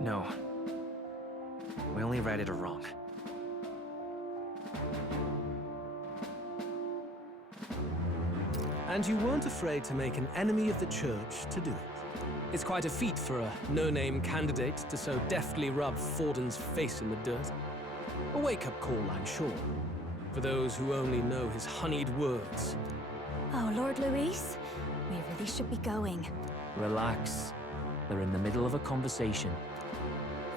No. We only read it wrong. And you weren't afraid to make an enemy of the church to do it. It's quite a feat for a no-name candidate to so deftly rub Forden's face in the dirt. A wake-up call, I'm sure, for those who only know his honeyed words. Oh, Lord Luis, we really should be going. Relax. They're in the middle of a conversation.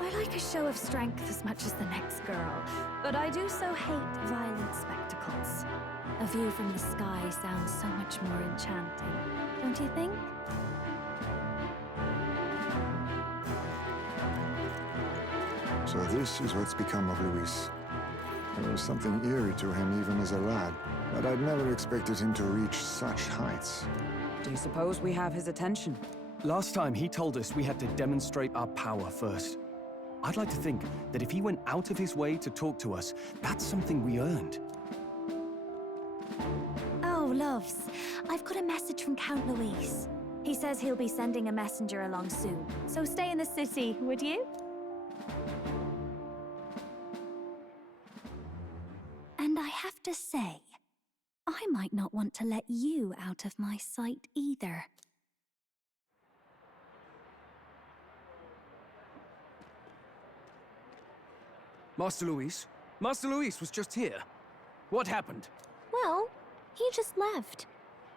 I like a show of strength as much as the next girl, but I do so hate violent spectacles. A view from the sky sounds so much more enchanting, don't you think? So this is what's become of Luis. There was something eerie to him even as a lad, but I'd never expected him to reach such heights. Do you suppose we have his attention? Last time he told us we had to demonstrate our power first. I'd like to think that if he went out of his way to talk to us, that's something we earned. Oh, loves, I've got a message from Count Luis. He says he'll be sending a messenger along soon, so stay in the city, would you? And I have to say, I might not want to let you out of my sight either. Master Luis? Master Luis was just here. What happened? Well, he just left.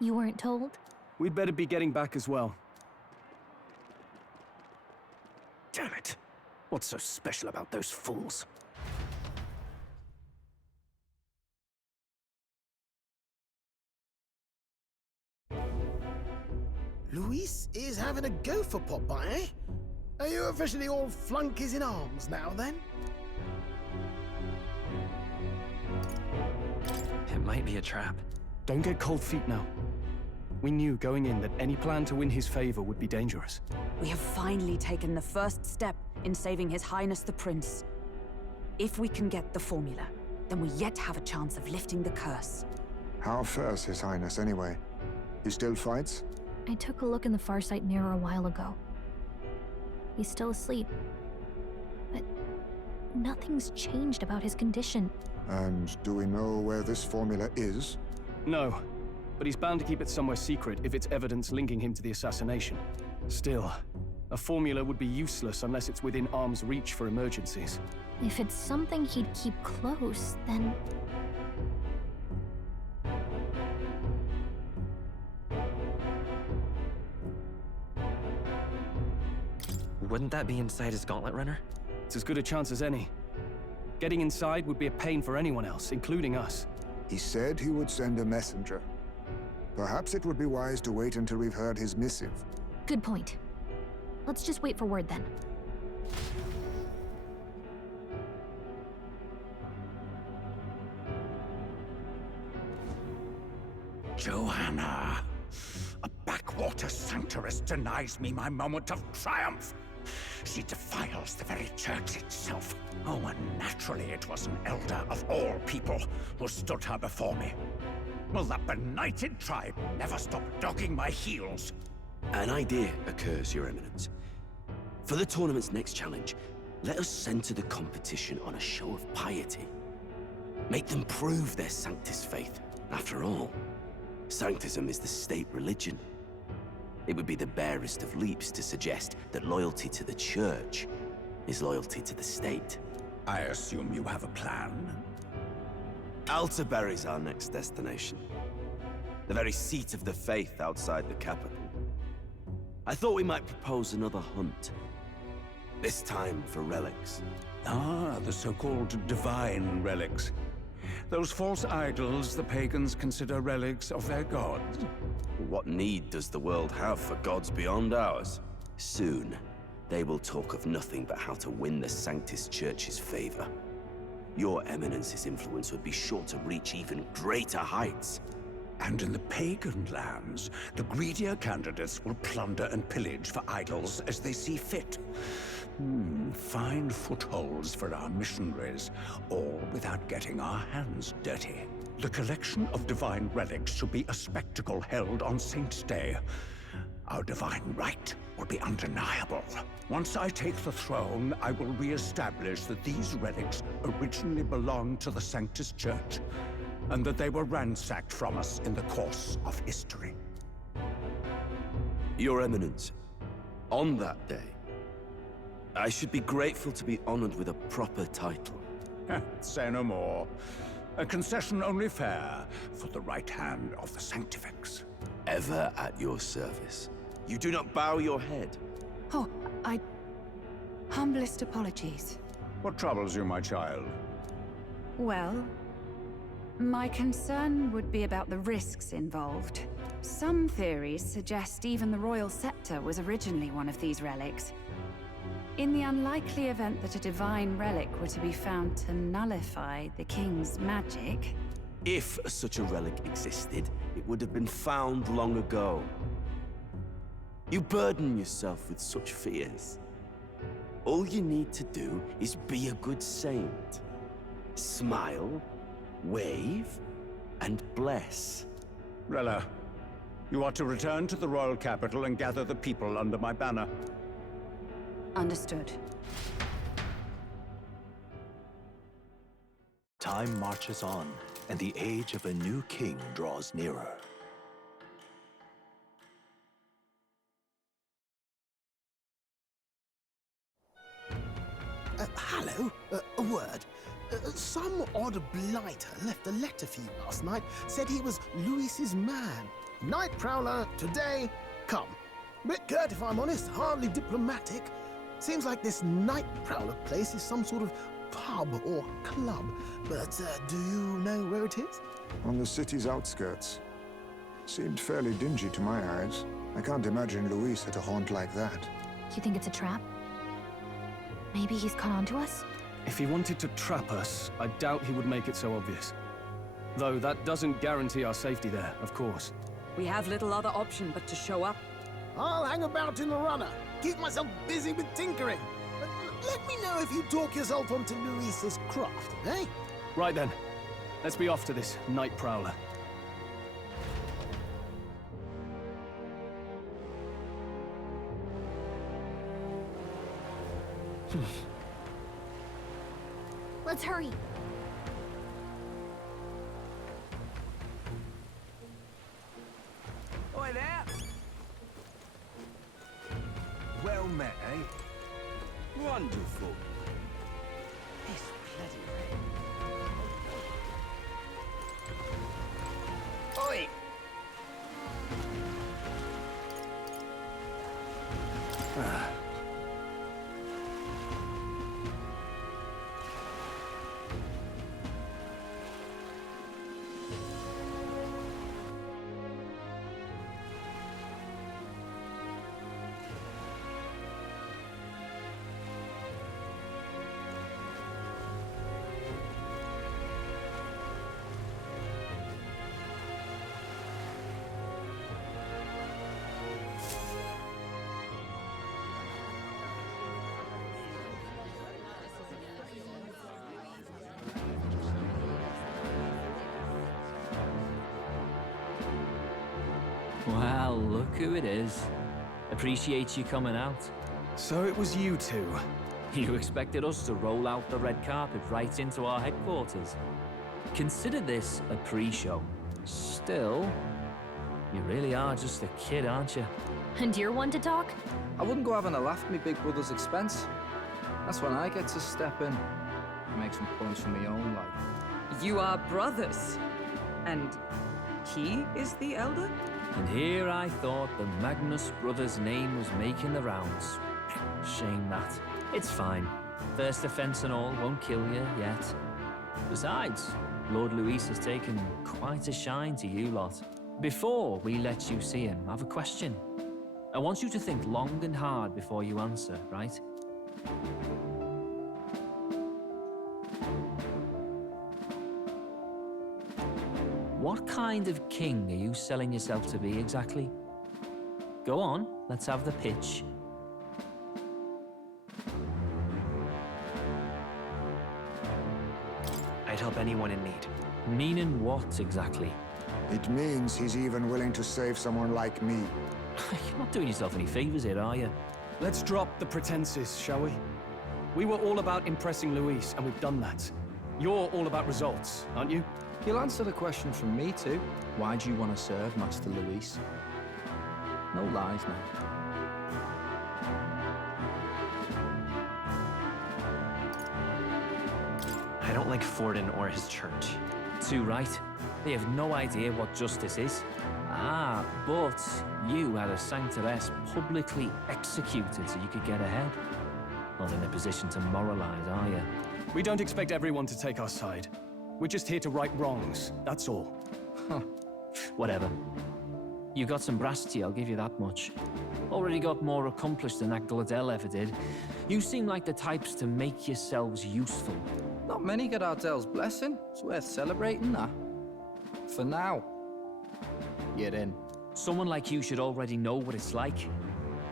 You weren't told? We'd better be getting back as well. Damn it. What's so special about those fools? Luis is having a go for Popeye, eh? Are you officially all flunkies in arms now, then? It might be a trap. Don't get cold feet now. We knew going in that any plan to win his favor would be dangerous. We have finally taken the first step in saving His Highness the Prince. If we can get the formula, then we yet have a chance of lifting the curse. How fares His Highness anyway? He still fights? I took a look in the Farsight mirror a while ago. He's still asleep. But nothing's changed about his condition. And do we know where this formula is? No, but he's bound to keep it somewhere secret if it's evidence linking him to the assassination. Still, a formula would be useless unless it's within arm's reach for emergencies. If it's something he'd keep close, then... Wouldn't that be inside his gauntlet runner? It's as good a chance as any. Getting inside would be a pain for anyone else, including us. He said he would send a messenger. Perhaps it would be wise to wait until we've heard his missive. Good point. Let's just wait for word then. Johanna! A backwater sanctuarist denies me my moment of triumph! She defiles the very church itself. Oh, and naturally it was an elder of all people who stood her before me. Will that benighted tribe never stop dogging my heels? An idea occurs, Your Eminence. For the tournament's next challenge, let us center the competition on a show of piety. Make them prove their Sanctus faith. After all, Sanctism is the state religion. It would be the barest of leaps to suggest that loyalty to the Church is loyalty to the state. I assume you have a plan? Altaberry's our next destination. The very seat of the faith outside the capital. I thought we might propose another hunt. This time for relics. Ah, the so-called divine relics. Those false idols the pagans consider relics of their gods. What need does the world have for gods beyond ours? Soon, they will talk of nothing but how to win the Sanctus Church's favor. Your Eminence's influence would be sure to reach even greater heights. And in the pagan lands, the greedier candidates will plunder and pillage for idols as they see fit. Fine footholds for our missionaries, all without getting our hands dirty. The collection of divine relics should be a spectacle held on Saint's Day. Our divine right will be undeniable. Once I take the throne, I will re-establish that these relics originally belonged to the Sanctus Church, and that they were ransacked from us in the course of history. Your Eminence, on that day, I should be grateful to be honored with a proper title. Say no more. A concession only fair for the right hand of the Sanctifex. Ever at your service. You do not bow your head. Oh, humblest apologies. What troubles you, my child? Well, my concern would be about the risks involved. Some theories suggest even the royal scepter was originally one of these relics. In the unlikely event that a divine relic were to be found to nullify the king's magic... If such a relic existed, it would have been found long ago. You burden yourself with such fears. All you need to do is be a good saint. Smile, wave, and bless. Rella, you are to return to the royal capital and gather the people under my banner. Understood. Time marches on, and the age of a new king draws nearer. Hello? A word. Some odd blighter left a letter for you last night. Said he was Luis's man. Night Prowler, today, come. Bit curt if I'm honest, hardly diplomatic. Seems like this Night Prowler place is some sort of pub or club. But do you know where it is? On the city's outskirts. Seemed fairly dingy to my eyes. I can't imagine Luis at a haunt like that. You think it's a trap? Maybe he's caught on to us? If he wanted to trap us, I doubt he would make it so obvious. Though that doesn't guarantee our safety there, of course. We have little other option but to show up. I'll hang about in the runner. Keep myself busy with tinkering. Let me know if you talk yourself onto Luis's craft, eh? Right then. Let's be off to this Night Prowler. Let's hurry. Oi there! Well met, eh? Wonderful. This bloody rain. Oi! Well, look who it is. Appreciate you coming out. So it was you two. You expected us to roll out the red carpet right into our headquarters. Consider this a pre-show. Still, you really are just a kid, aren't you? And you're one to talk? I wouldn't go having a laugh at me big brother's expense. That's when I get to step in and make some points from my own life. You are brothers. And he is the elder? And here I thought the Magnus brothers' name was making the rounds. Shame that. It's fine. First offense and all won't kill you yet. Besides, Lord Luis has taken quite a shine to you lot. Before we let you see him, I have a question. I want you to think long and hard before you answer, right? What kind of king are you selling yourself to be exactly? Go on, let's have the pitch. I'd help anyone in need. Meaning what, exactly? It means he's even willing to save someone like me. You're not doing yourself any favors here, are you? Let's drop the pretenses, shall we? We were all about impressing Luis, and we've done that. You're all about results, aren't you? You'll answer the question from me too. Why do you want to serve Master Luis? No lies now. I don't like Forden or his church. Too right. They have no idea what justice is. Ah, but you had a sanctoress publicly executed so you could get ahead. Not in a position to moralize, are you? We don't expect everyone to take our side. We're just here to right wrongs, that's all. Huh. Whatever. You got some brassity, I'll give you that much. Already got more accomplished than that Gladel ever did. You seem like the types to make yourselves useful. Not many get Ardel's blessing. It's worth celebrating that. For now. You're in. Someone like you should already know what it's like.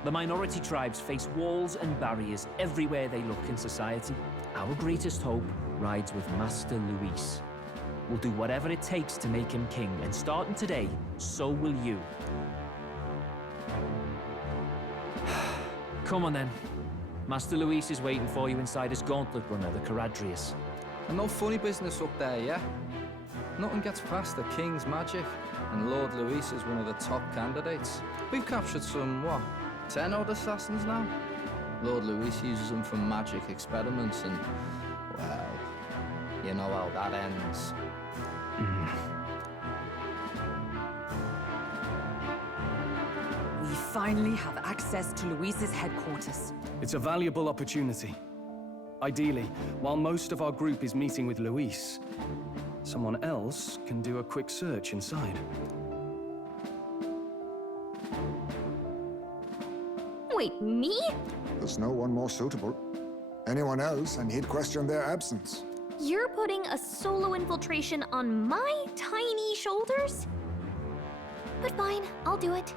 The minority tribes face walls and barriers everywhere they look in society. Our greatest hope rides with Master Luis. We'll do whatever it takes to make him king, and starting today, so will you. Come on then. Master Luis is waiting for you inside his gauntlet runner, the Caradrius. And no funny business up there, yeah? Nothing gets past the King's magic, and Lord Luis is one of the top candidates. We've captured some, what, 10 odd assassins now? Lord Luis uses them for magic experiments, and, well, you know how that ends. We finally have access to Luis's headquarters. It's a valuable opportunity. Ideally, while most of our group is meeting with Luis, someone else can do a quick search inside. Wait, me? There's no one more suitable. Anyone else, and he'd question their absence. You're putting a solo infiltration on my tiny shoulders? But fine, I'll do it.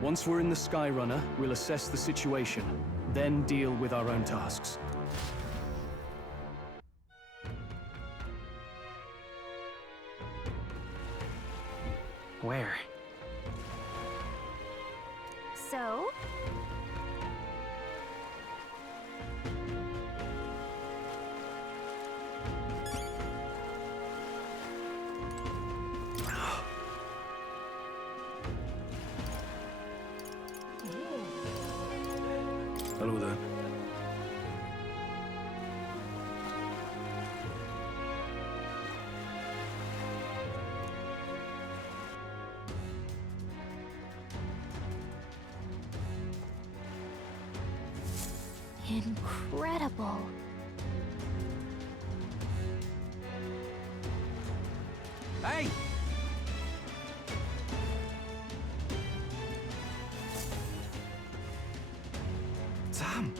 Once we're in the Skyrunner, we'll assess the situation, then deal with our own tasks. Where? So? Hello there. Incredible. Hey! Damn!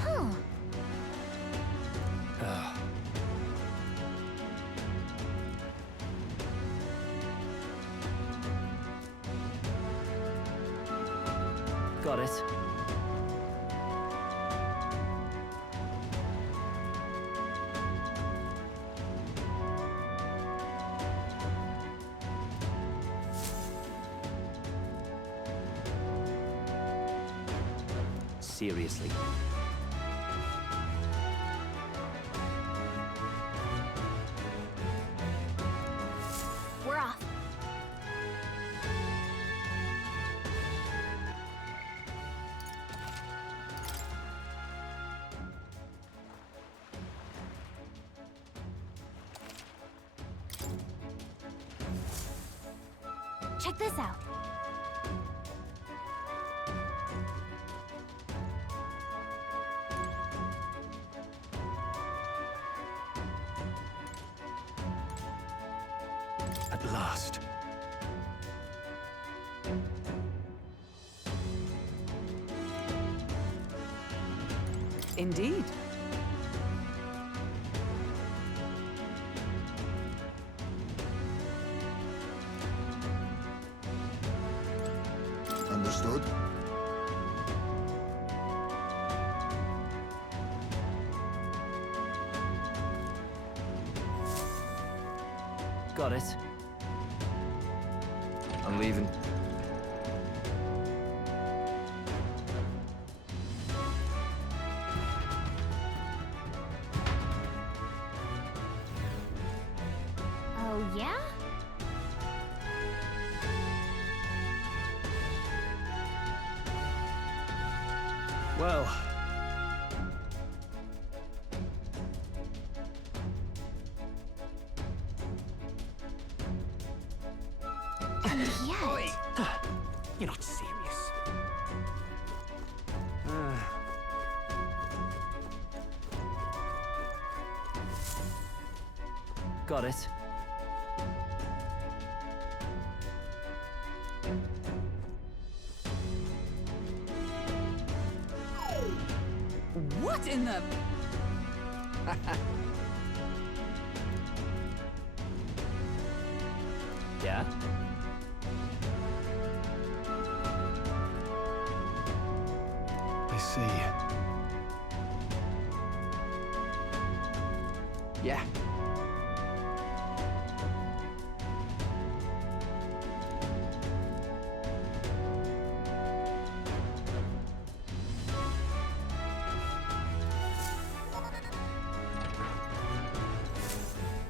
Huh. Got it. Seriously. We're off. Check this out. At last. Indeed. Understood? Got it. I'm leaving. Oh, yeah? Well, And yet... You're not serious. Got it. What in the... Yeah? I see. Yeah.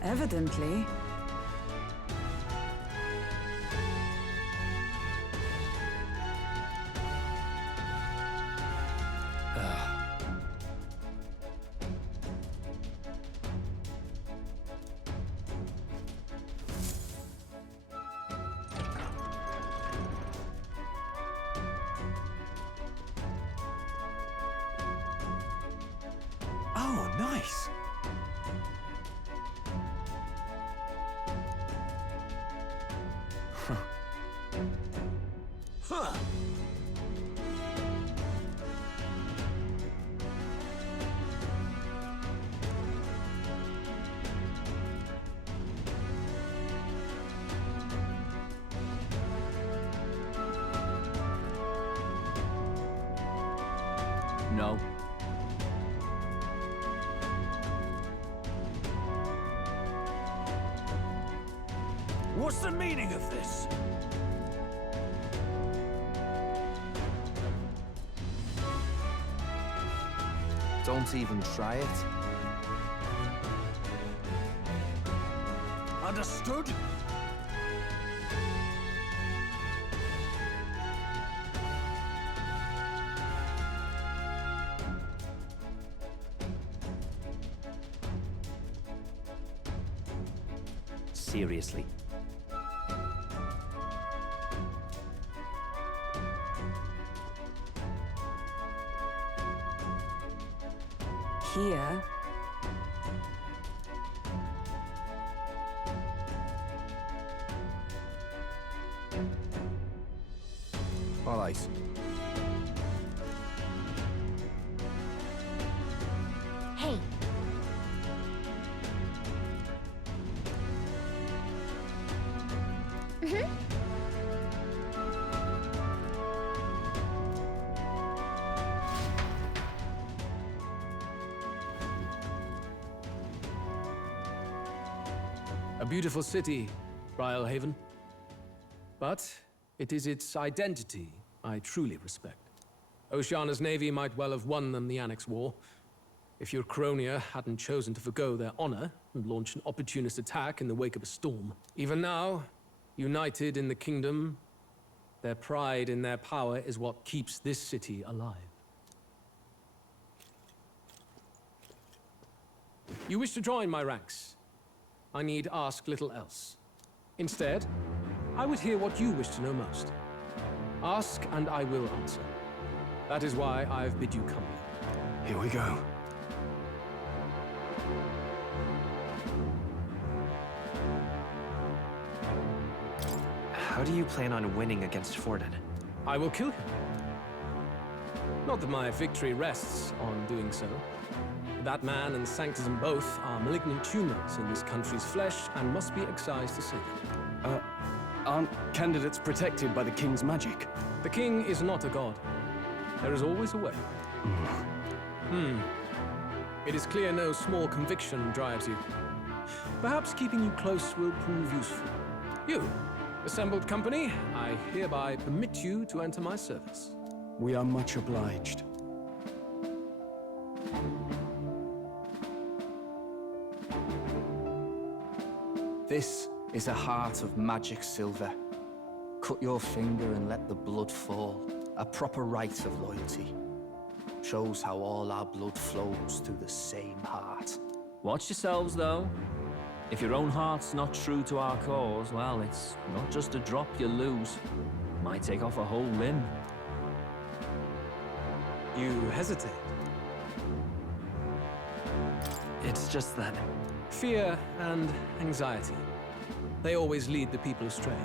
Evidently. Oh, nice. Huh. No. What's the meaning of this? Don't even try it. Understood? Seriously. Here. All right. Hey. A beautiful city, Briarhaven. But it is its identity I truly respect. Oceana's navy might well have won them the Annex War, if Euchronia hadn't chosen to forgo their honor and launch an opportunist attack in the wake of a storm. Even now, united in the kingdom, their pride in their power is what keeps this city alive. You wish to join my ranks? I need ask little else. Instead, I would hear what you wish to know most. Ask, and I will answer. That is why I've bid you come here. Here we go. How do you plan on winning against Forden? I will kill him. Not that my victory rests on doing so. That man and Sanctism both are malignant tumors in this country's flesh and must be excised to save it. Aren't candidates protected by the king's magic? The king is not a god. There is always a way. It is clear no small conviction drives you. Perhaps keeping you close will prove useful. You, assembled company, I hereby permit you to enter my service. We are much obliged. This is a heart of magic silver. Cut your finger and let the blood fall. A proper rite of loyalty. Shows how all our blood flows through the same heart. Watch yourselves, though. If your own heart's not true to our cause, well, it's not just a drop you lose. Might take off a whole limb. You hesitate. It's just that... Fear and anxiety. They always lead the people astray.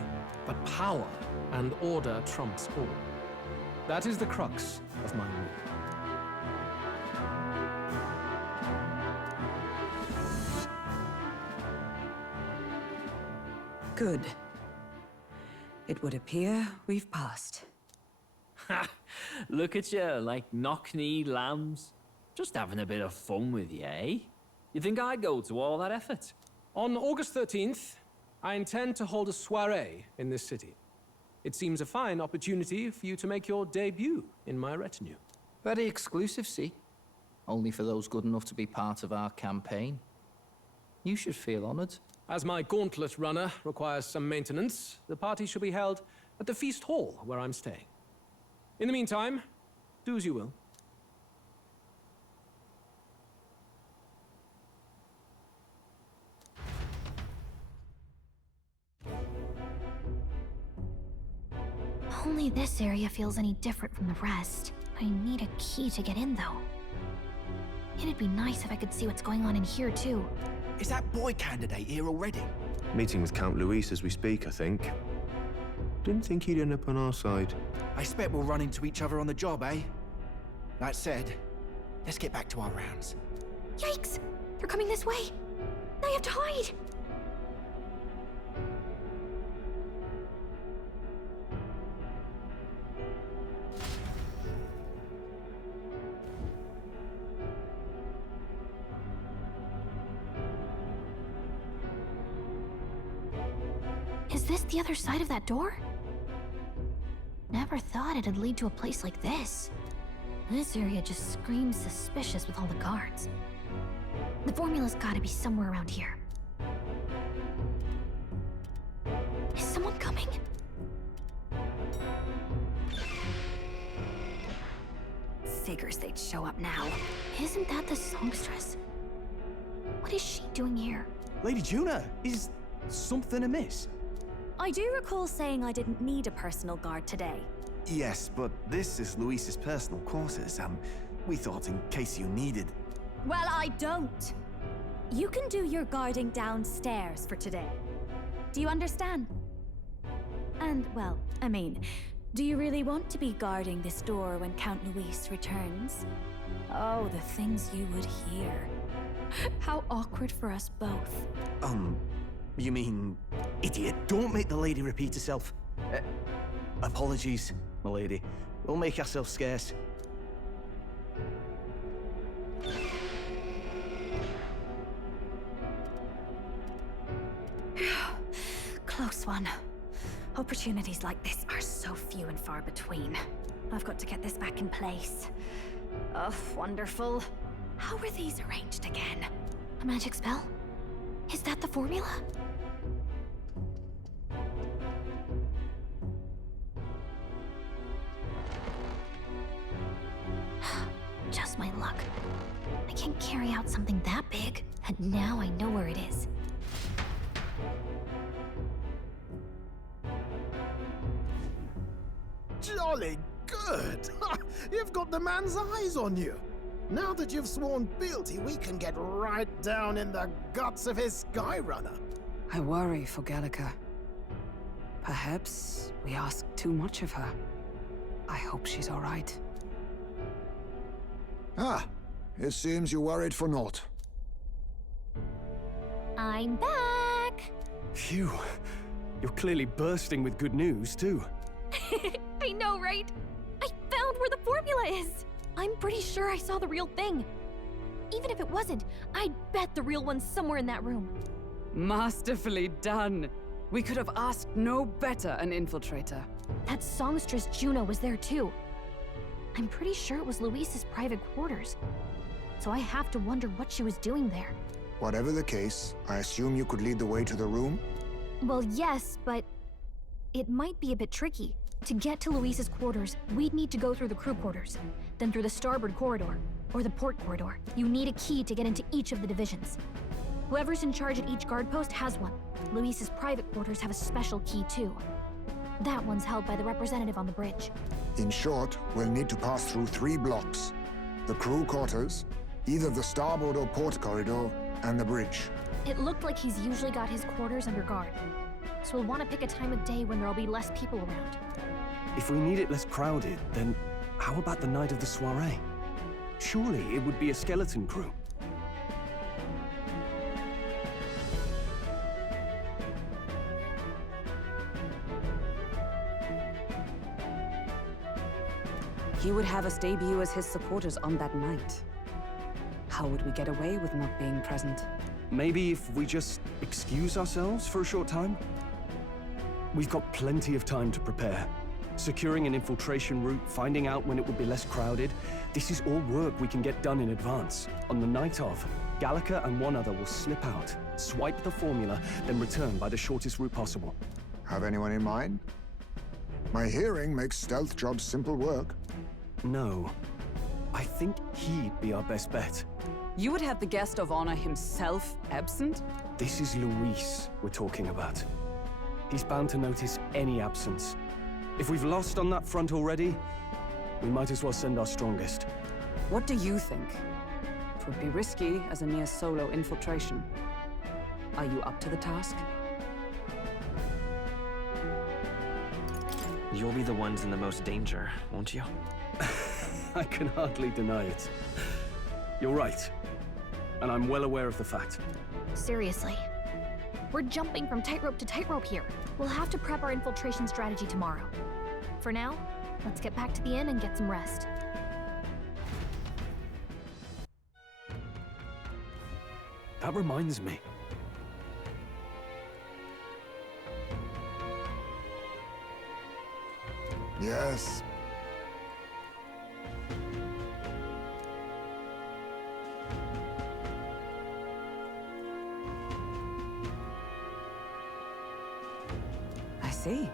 But power and order trumps all. That is the crux of my rule. Good. It would appear we've passed. Ha! Look at you, like knock-kneed lambs. Just having a bit of fun with you, eh? You think I'd go to all that effort? On August 13th, I intend to hold a soiree in this city. It seems a fine opportunity for you to make your debut in my retinue. Very exclusive, see? Only for those good enough to be part of our campaign. You should feel honored. As my gauntlet runner requires some maintenance, the party shall be held at the feast hall where I'm staying. In the meantime, do as you will. Only this area feels any different from the rest. I need a key to get in, though. It'd be nice if I could see what's going on in here, too. Is that boy candidate here already? Meeting with Count Luis as we speak, I think. Didn't think he'd end up on our side. I expect we'll run into each other on the job, eh? That said, let's get back to our rounds. Yikes! They're coming this way! I have to hide! Is this the other side of that door? Never thought it'd lead to a place like this. This area just screams suspicious with all the guards. The formula's gotta be somewhere around here. Is someone coming? Figures they'd show up now. Isn't that the songstress? What is she doing here? Lady Juna, is something amiss? I do recall saying I didn't need a personal guard today. Yes, but this is Luis's personal quarters. We thought in case you needed... Well, I don't. You can do your guarding downstairs for today. Do you understand? And, well, I mean, do you really want to be guarding this door when Count Luis returns? Oh, the things you would hear. How awkward for us both. You mean... Idiot, don't make the lady repeat herself. Apologies, my lady. We'll make ourselves scarce. Close one. Opportunities like this are so few and far between. I've got to get this back in place. Oh, wonderful. How were these arranged again? A magic spell? Is that the formula? Just my luck. I can't carry out something that big, and now I know where it is. Jolly good! You've got the man's eyes on you. Now that you've sworn fealty, we can get right down in the guts of his Skyrunner. I worry for Gallica. Perhaps we ask too much of her. I hope she's all right. Ah, it seems you worried for naught. I'm back! Phew. You're clearly bursting with good news, too. I know, right? I found where the formula is! I'm pretty sure I saw the real thing. Even if it wasn't, I'd bet the real one's somewhere in that room. Masterfully done. We could have asked no better an infiltrator. That songstress Juno was there too. I'm pretty sure it was Luis's private quarters. So I have to wonder what she was doing there. Whatever the case, I assume you could lead the way to the room? Well, yes, but it might be a bit tricky. To get to Luis's quarters, we'd need to go through the crew quarters, then through the starboard corridor, or the port corridor. You need a key to get into each of the divisions. Whoever's in charge at each guard post has one. Luis's private quarters have a special key too. That one's held by the representative on the bridge. In short, we'll need to pass through 3 blocks. The crew quarters, either the starboard or port corridor, and the bridge. It looked like he's usually got his quarters under guard. So we'll want to pick a time of day when there'll be less people around. If we need it less crowded, then how about the night of the soiree? Surely it would be a skeleton crew. He would have us debut as his supporters on that night. How would we get away with not being present? Maybe if we just excuse ourselves for a short time? We've got plenty of time to prepare. Securing an infiltration route, finding out when it would be less crowded, this is all work we can get done in advance. On the night of, Gallica and one other will slip out, swipe the formula, then return by the shortest route possible. Have anyone in mind? My hearing makes stealth jobs simple work. No. I think he'd be our best bet. You would have the guest of honor himself absent? This is Luis we're talking about. He's bound to notice any absence. If we've lost on that front already, we might as well send our strongest. What do you think? It would be risky as a near solo infiltration. Are you up to the task? You'll be the ones in the most danger, won't you? I can hardly deny it. You're right. And I'm well aware of the fact. Seriously. We're jumping from tightrope to tightrope here. We'll have to prep our infiltration strategy tomorrow. For now, let's get back to the inn and get some rest. That reminds me. Yes. I see.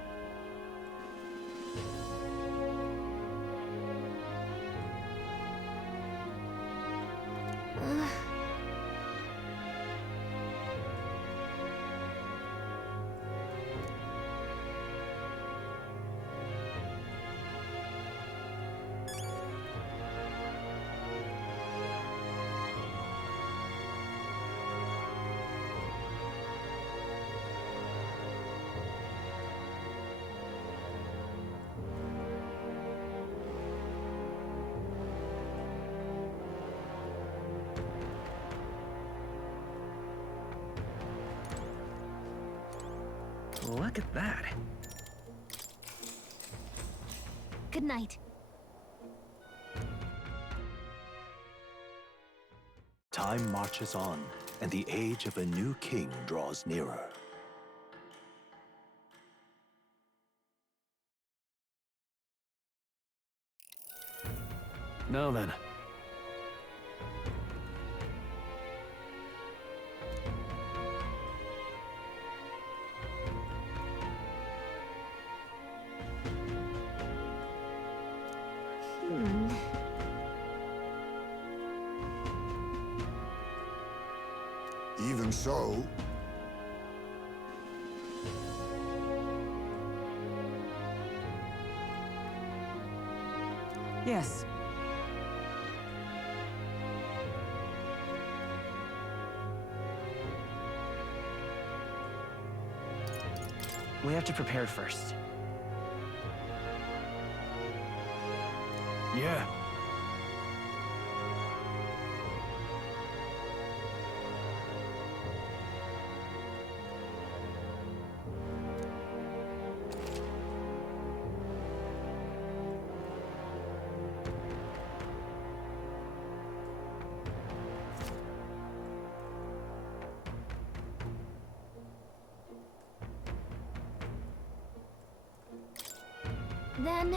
Look at that. Good night. Time marches on, and the age of a new king draws nearer. Now then. Even so... Yes. We have to prepare first. Yeah. Then...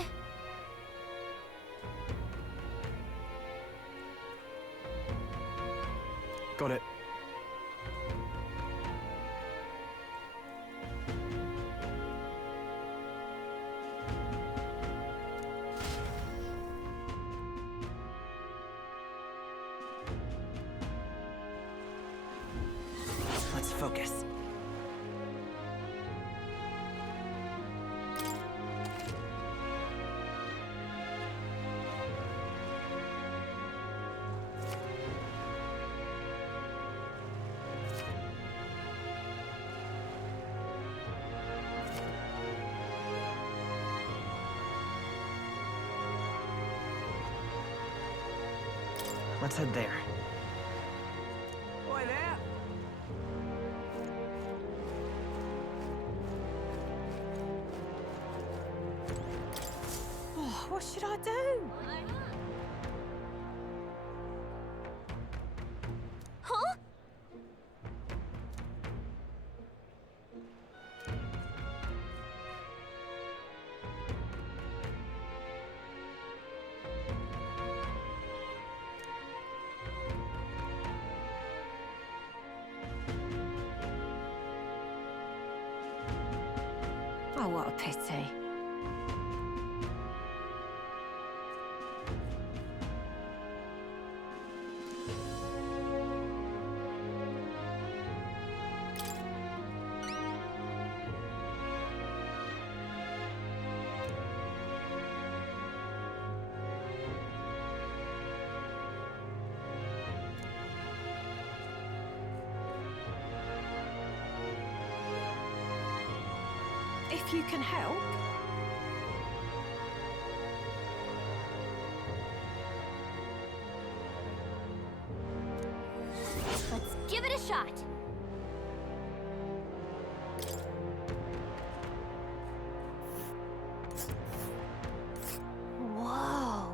Got it. Let's focus. Let's head there. Oi there! Oh, what should I do? Huh? Oh, what a pity. If you can help. Let's give it a shot. Whoa.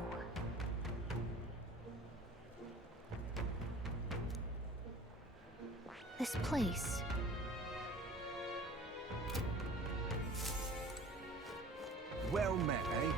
This place. Well met, eh?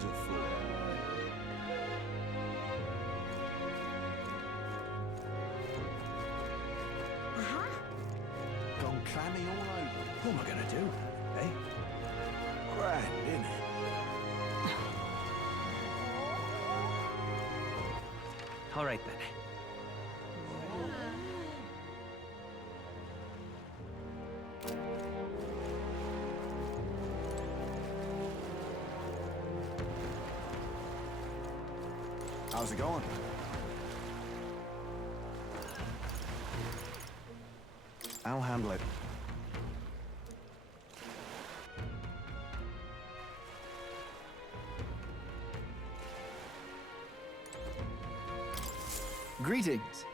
Wonderful. Gone clammy all over. What am I gonna do? Eh? Grand, isn't it? All right then. How's it going? I'll handle it. Greetings.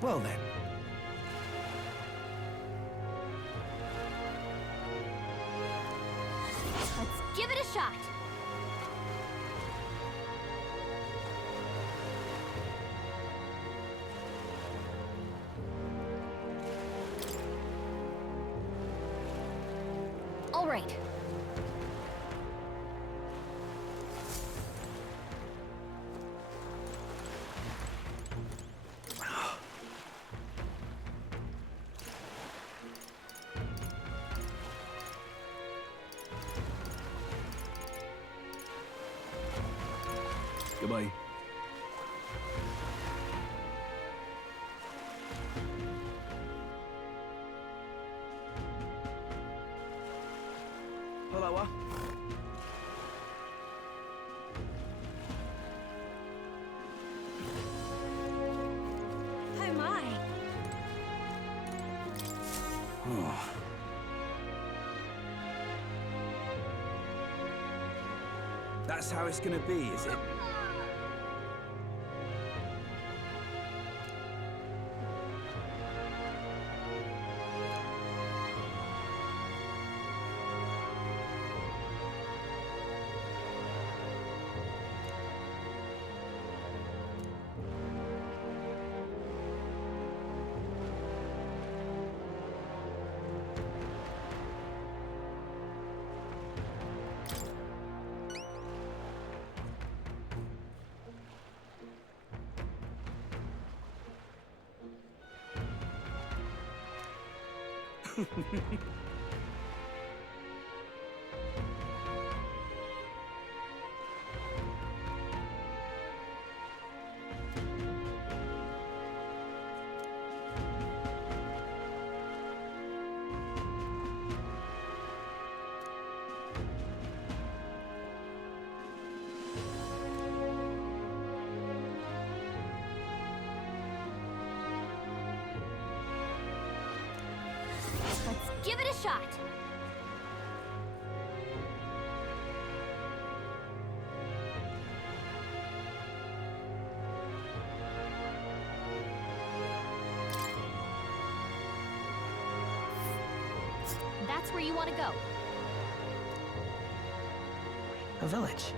Well then. Let's give it a shot. All right. Goodbye. Hello. Oh my. That's how it's gonna be, is it? Let's give it a shot. that's where you want to go. A village.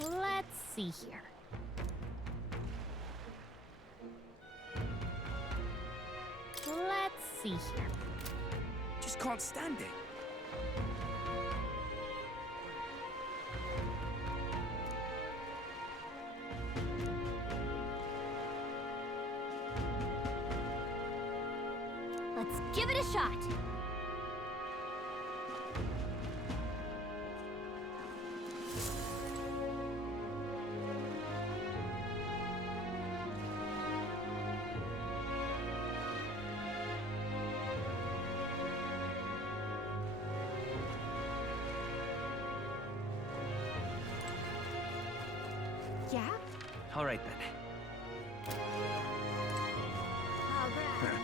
Let's see here. Let's see here. Just can't stand it. Let's give it a shot. Yeah? All right then. All right.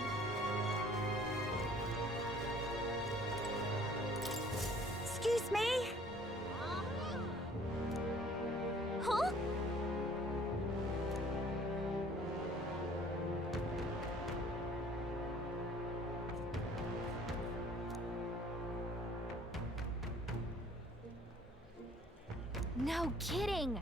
Excuse me? Huh? No kidding.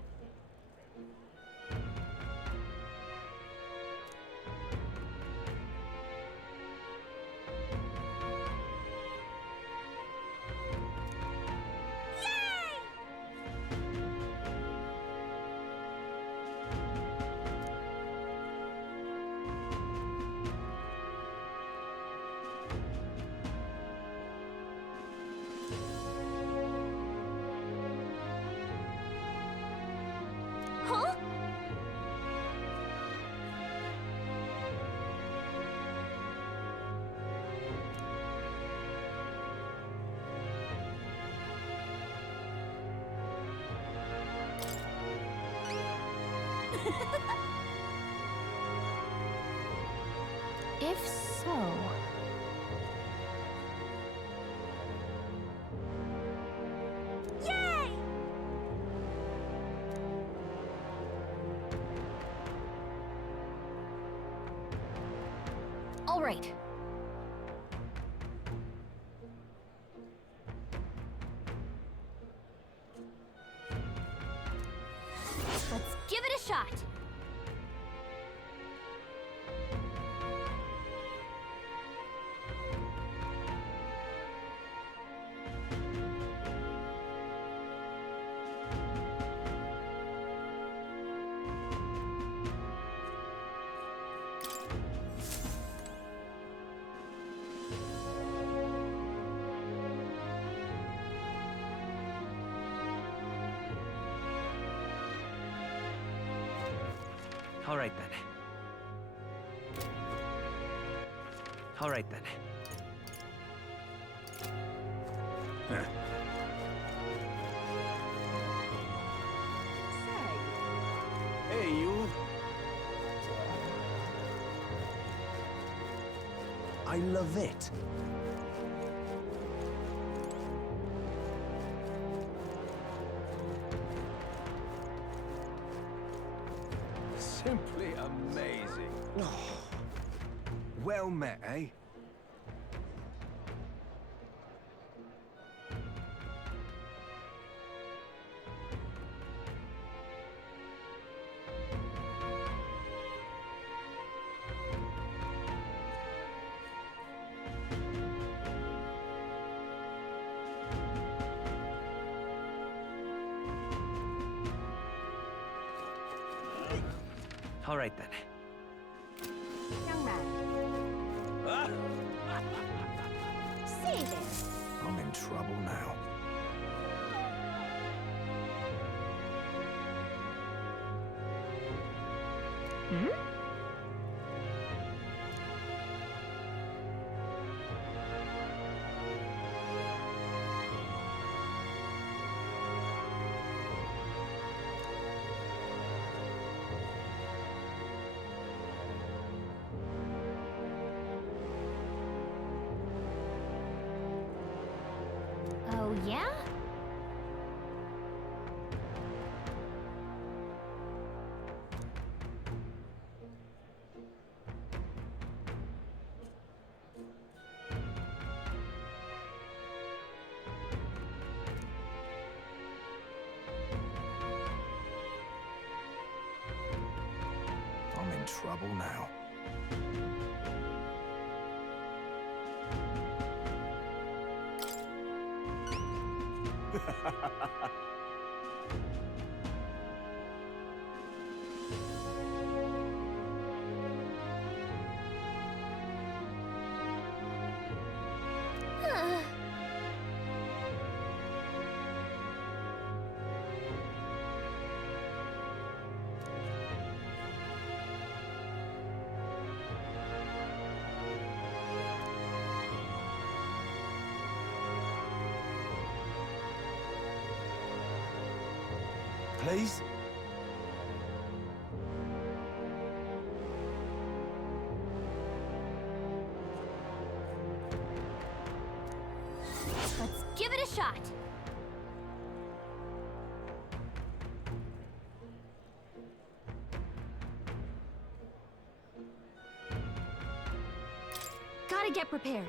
Huh? If so... Yay! All right. Let's give it a shot. All right then. All right then. Hey, you. I love it. Simply amazing. Well met, eh? All right then. Young man. Say this. I'm in trouble now. Hmm? Oh Oh, yeah? I'm in trouble now. Please? Let's give it a shot. Gotta get prepared.